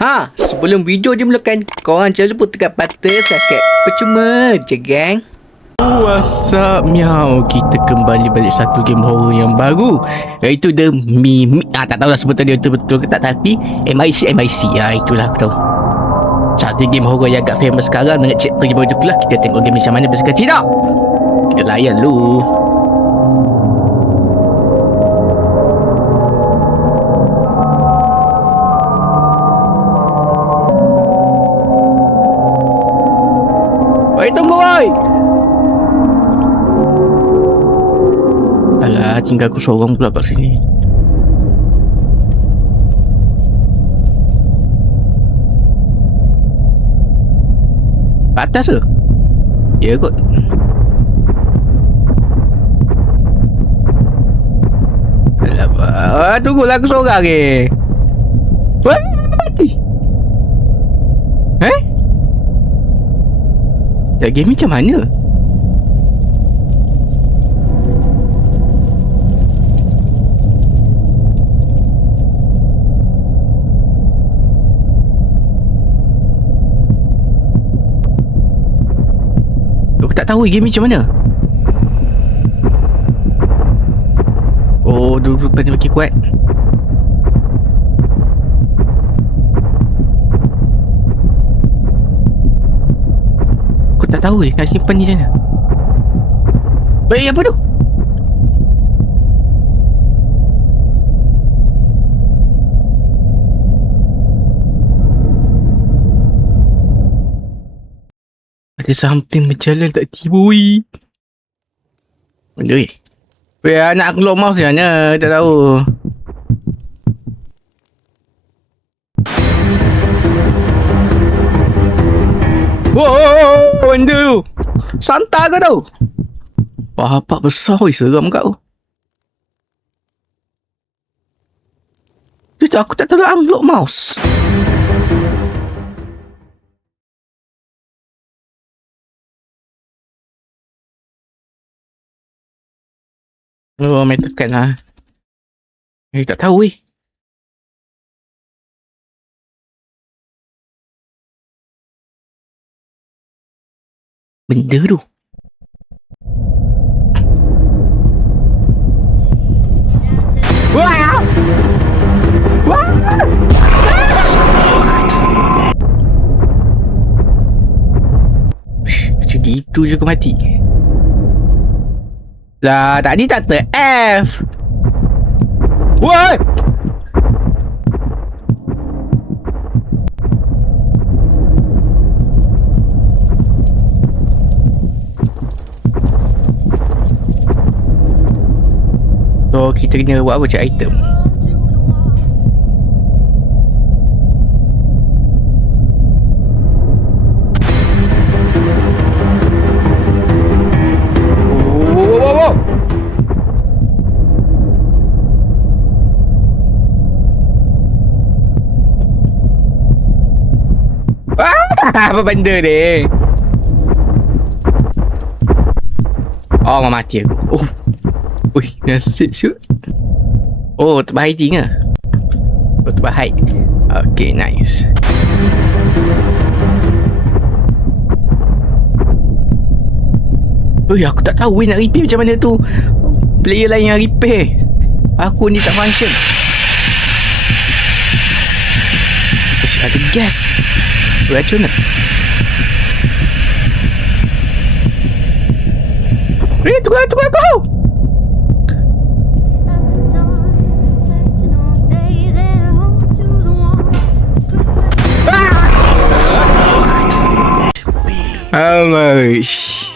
Sebelum video dimulakan, korang jangan lupa tekan button subscribe. Percuma je, gang. What's up, miau? Kita kembali balik satu game horror yang baru, iaitu The Mimic. Tak tahulah sebutan dia betul-betul ke tak, tapi MIC. Itulah aku tahu. Satu game horror yang agak famous sekarang dengan chapter game baru tu lah. Kita tengok game macam mana bersuka tidak. Kita layan lu. Oi, tunggu oi. Alah, tinggal aku seorang pula kat sini. Atas ke? Ya kot. Alah, tunggulah aku seorang ke. Wah, mati. Dah game macam mana? Aku tak tahu game macam mana. Oh, dulu kena makin kuat. Aku tak tahu nak simpan ni macam mana. Baik, apa tu? Ada something berjalan tak tiba, weh. Benda weh. Weh, anak aku lock mouse macam mana? Tak tahu. Wow, benda tu. Santa ke tau? Bapak besar, weh. Seram kau. Tu aku tak tahu unlock mouse. Oh, main tekan lah. Tak tahu weh. Benda tu. Wah! Wah! Macam gitu je kau mati. Lah, tadi tak ter-F. Woi! So, kita kena buat apa macam item? Apa benda ni? Oh, mati aku. Oh. Ui, nasib siut. Oh, tempat hiding ke? Oh, tempat hide. Okay, nice. Ui, aku tak tahu nak repair macam mana tu. Player lain yang repair. Aku ni tak function. Uish, ada gas. Racun lah. Tunggu aku. Alaish.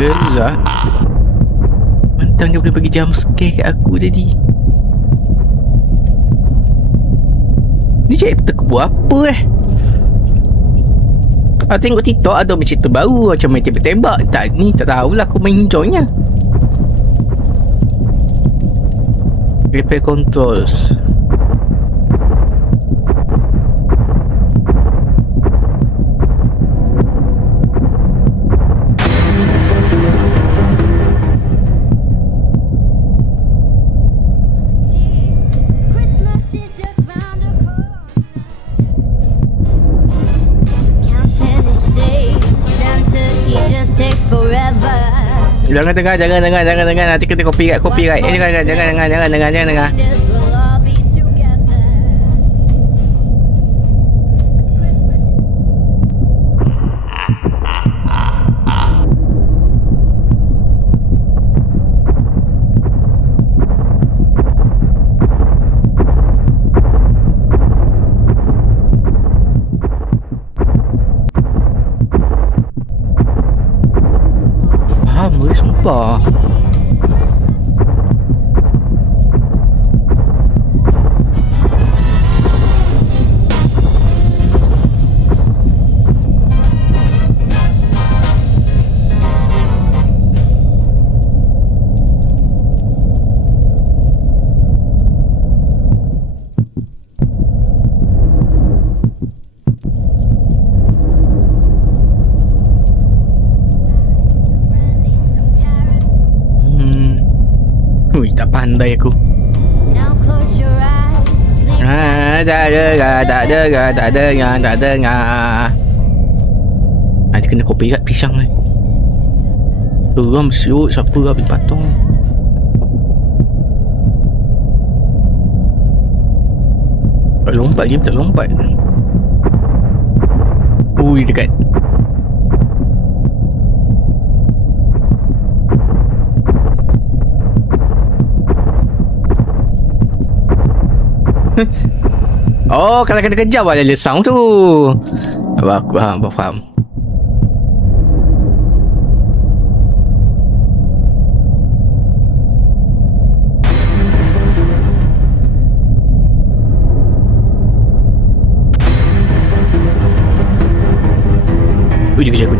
Gelak. Mentang dia boleh bagi jump scare kat aku tadi. Ni chapter ke buat apa tengok TikTok atau macam cerita baru macam main tembak-tembak. Tak tahulah aku main joinnya. Repair controls. Jangan dengar. Nanti kena copyright. Jangan. Boleh sumpah. Ui, tak pandai aku. Tak dengar. Nanti kena copyright pisang ni. Geram siut, siapa habis patung. Tak lompat je, tak lompat. Ui, dekat. Oh, kalau kena kejar boleh le sound tu. Aku faham. Dia kejar aku.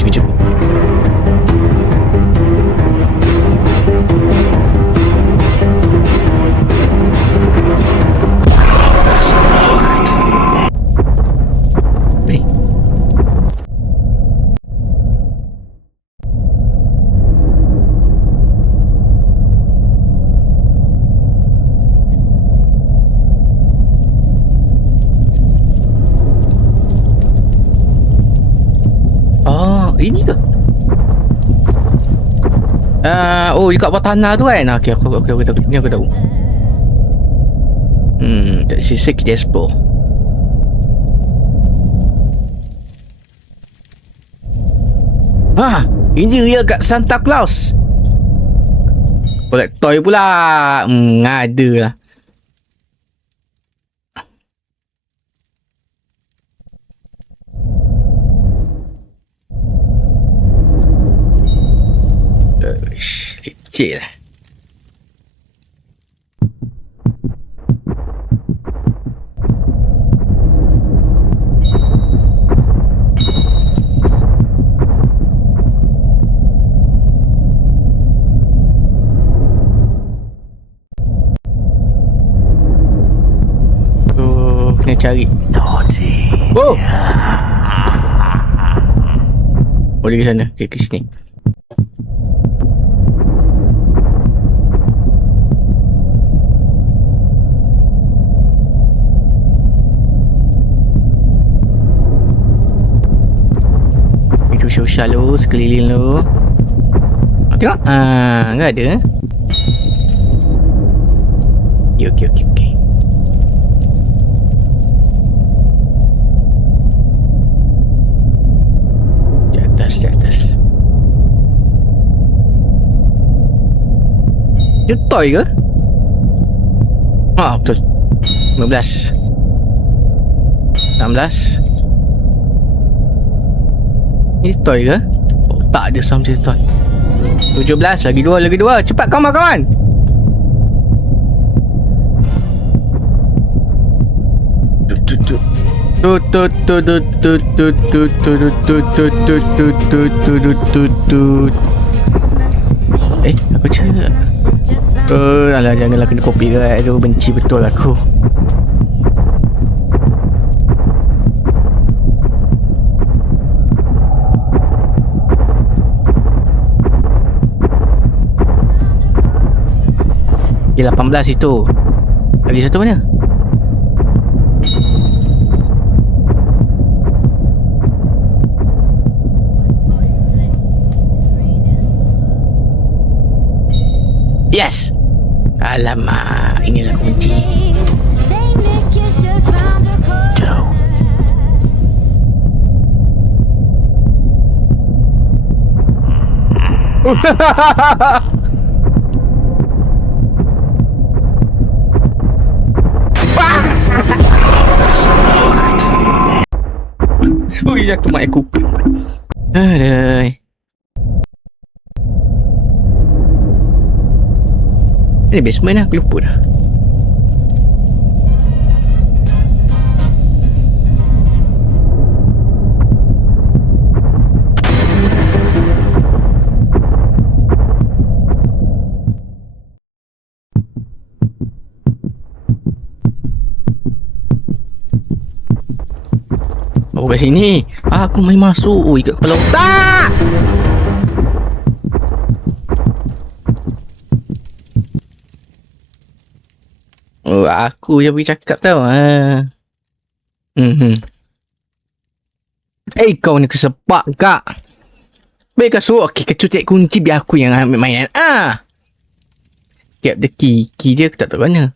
Ini ke? Oh, dekat bawah tanah tu kan? Okey, aku tahu. Ni aku tahu. Tak sisa kita explore. Ini real kat Santa Claus. Collect toy pula. Ada lah. Leceh lah. Kena cari. Oh! Boleh ke sana? Okay, ke sini. Sosial lu, sekeliling lu. Tengok. Enggak ada. Okey. Di atas. Dia toy ke? Betul. 15. 16. Ini toy ke? Oh, tak ada something toy. 17. Lagi dua. Cepat kawan. Aku cakap. Alah, janganlah kena copyright. Aduh, benci betul aku. Dia 18 itu. Lagi satu mana? Yes. Alamak, inilah kunci. Ui, jatuh mak aku. Aduh. Ini basement lah, aku lupa dah. Oh, kat sini. Aku main masuk. Ui, kat kepala otak. Oh, aku yang pergi cakap tau. Kau ni kesepak kak. Baik kau suruh kau cek kunci biar aku yang ambil main. Gap the key. Key dia aku tak tahu mana.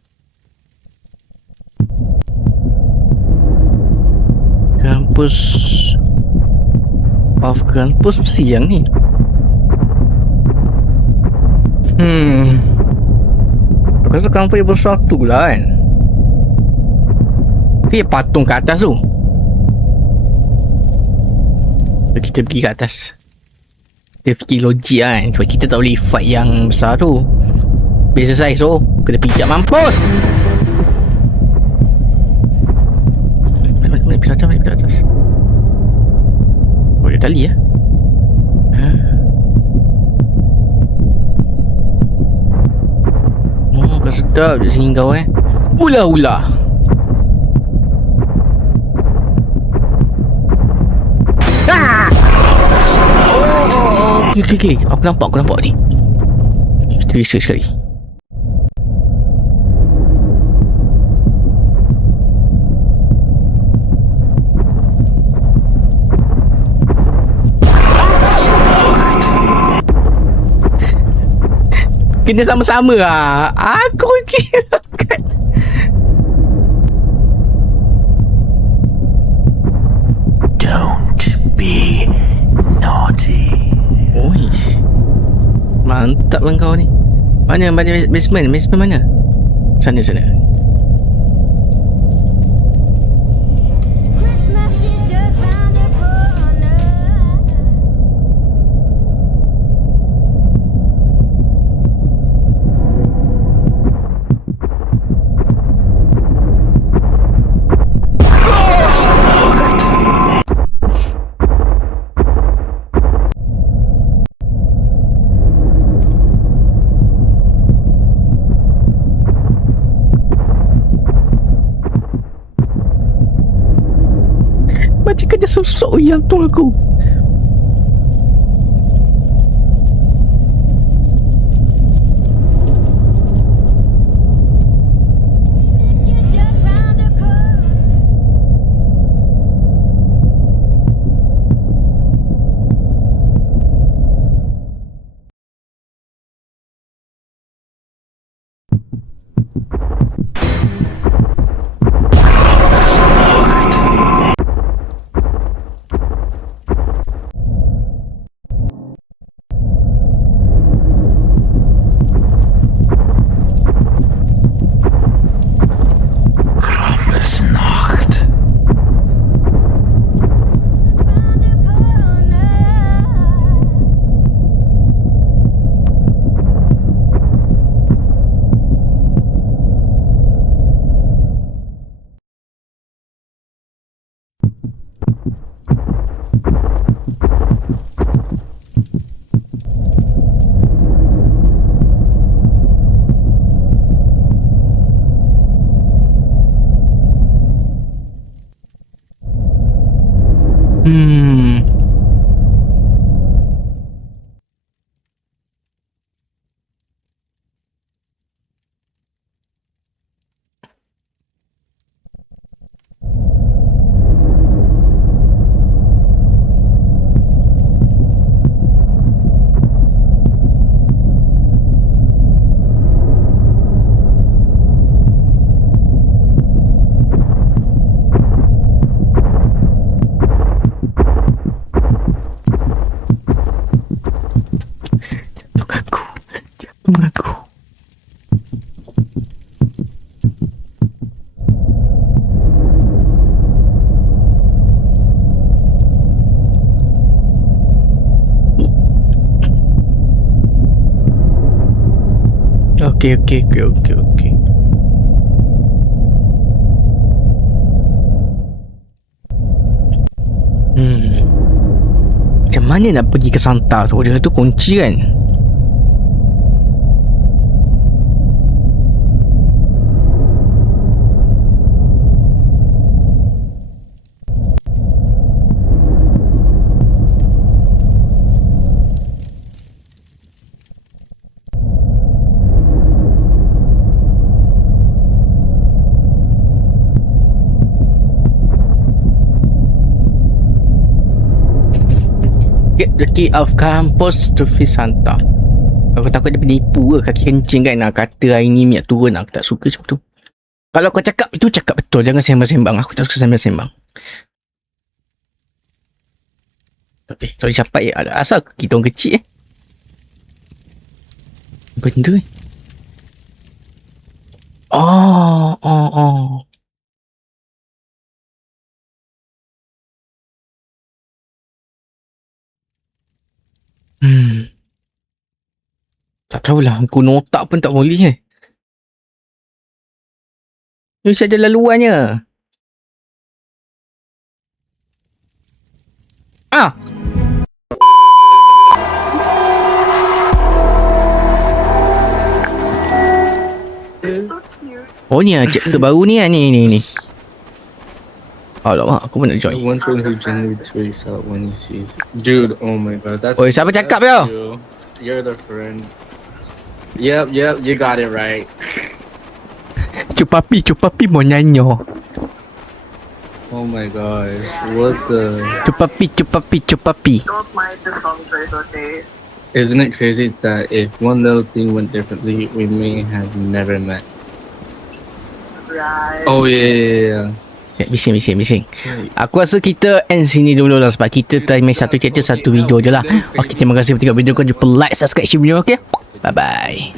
Kampus off kampus siang ni. Aku rasa kampus yang bersatu lah kan. Dia patung kat atas tu. Kita pergi kat atas. Kita fikir logik kan. Sebab kita tak boleh fight yang besar tu. Biasa size tu. Kita pijak mampus. Mana pergi atas. Oh, dia tali ya. Oh, kau sedap je sini kau Ula-ula. Okay. Aku nampak ni. Kita research sekali. Kena sama-sama lah. Aku kira kan. Don't be naughty. Oi. Mantap lah kau ni. Mana basement? Basement mana? Sana. Macam kerja sosok yang tu aku. okey. Macam mana nak pergi ke Santa tu? Dia tu kunci kan? Get the key of campus to Santa. Aku takut dia penipu ke, kaki kencing kan. Nak kata hari ni minyak turun, aku tak suka macam tu. Kalau kau cakap itu, cakap betul. Jangan sembang-sembang. Aku tak suka sembang-sembang. Sorry capat ya. Asal kita orang kecil benda ni. Oh. Tak tahulah. Guna otak pun tak boleh Ni mesti ada laluannya. Oh ni chapter baru ni Ni. Alamak, aku pun nak The join. one friend who genuinely tweaks out when he sees it. Dude, oh my god, that's Oi, siapa cakap that's tu? you. You're the friend. Yep, you got it right. Cupapi mau nyanyo. Oh my gosh, what the... Cupapi. Don't mind the songs, okay? Isn't it crazy that if one little thing went differently, we may have never met? Right. Oh yeah. Bising. Aku rasa kita end sini dulu lah sebab kita time satu cerita satu video je lah. Okay, terima kasih untuk tengok video. Kau jumpa like, subscribe, share video, okay? Bye bye.